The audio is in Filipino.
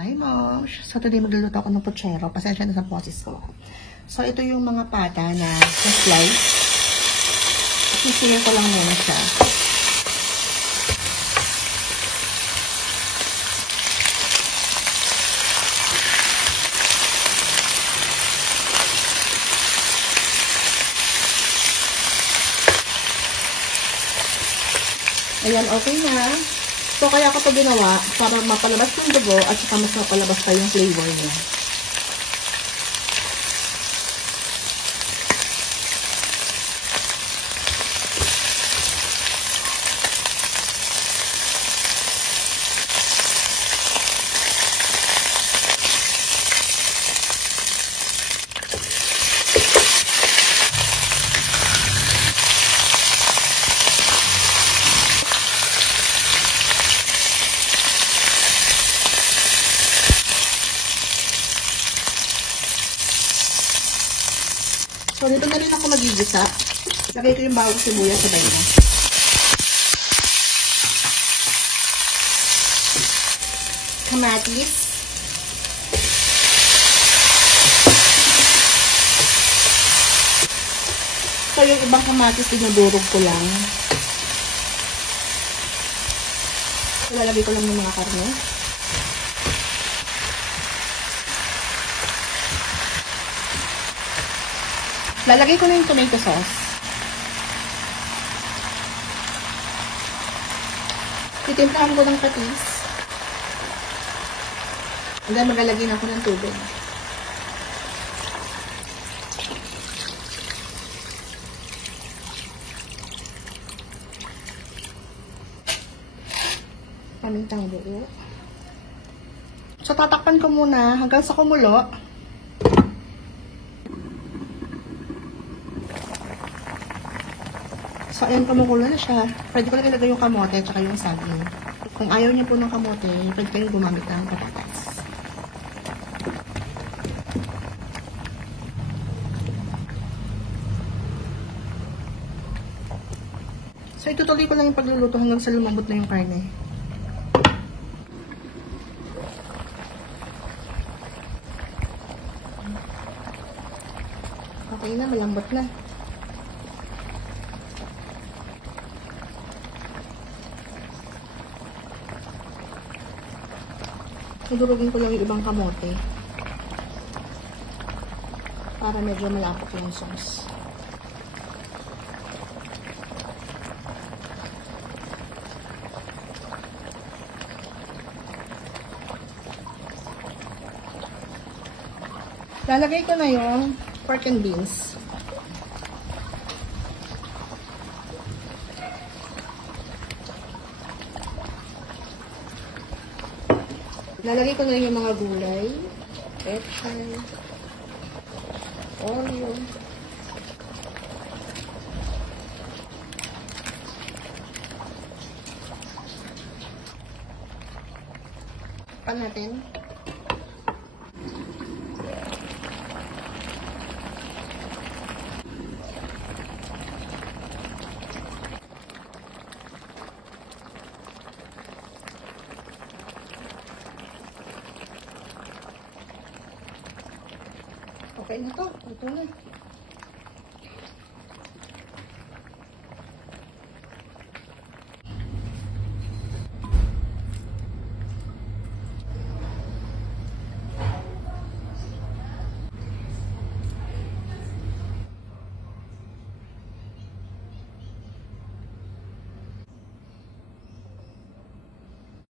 Hi, Mosh! So, today magluluto ako ng puchero. Pasensya na sa boses ko. So, ito yung mga pata na slice. Sisingin ko lang muna siya. Ayan, okay na. So, kaya ko ito ginawa para mapalabas yung dugo at saka mas mapalabas pa yung flavor niya. So, dito na rin ako magigisa. Lagay ko yung bawang sibuyas sa na. Kamatis. So, yung ibang kamatis, dinudurog ko lang. So, lalagay ko lang yung mga karne. Lalagay ko na yung tomato sauce. Titimplahan ko ng patis. And then maglalagay na ako ng tubig. Pamintang buo. So, tatakpan ko muna hanggang sa kumulo. So, ayan, kumukulo na siya. Pwede ko lang ilagay yung kamote at saka yung saging. Kung ayaw niyo po ng kamote, pwede kayong gumamit ng patatas. So, itutuloy ko lang yung pagluluto hanggang sa lumambot na yung karne. Okay na, malambot na. Idurugin ko lang yung ibang kamote para medyo malapot yung sauce. Lalagay ko na yung pork and beans. Lalagay ko na yung mga gulay, pechay, oreo. Pa natin. Okay na to. Ito na.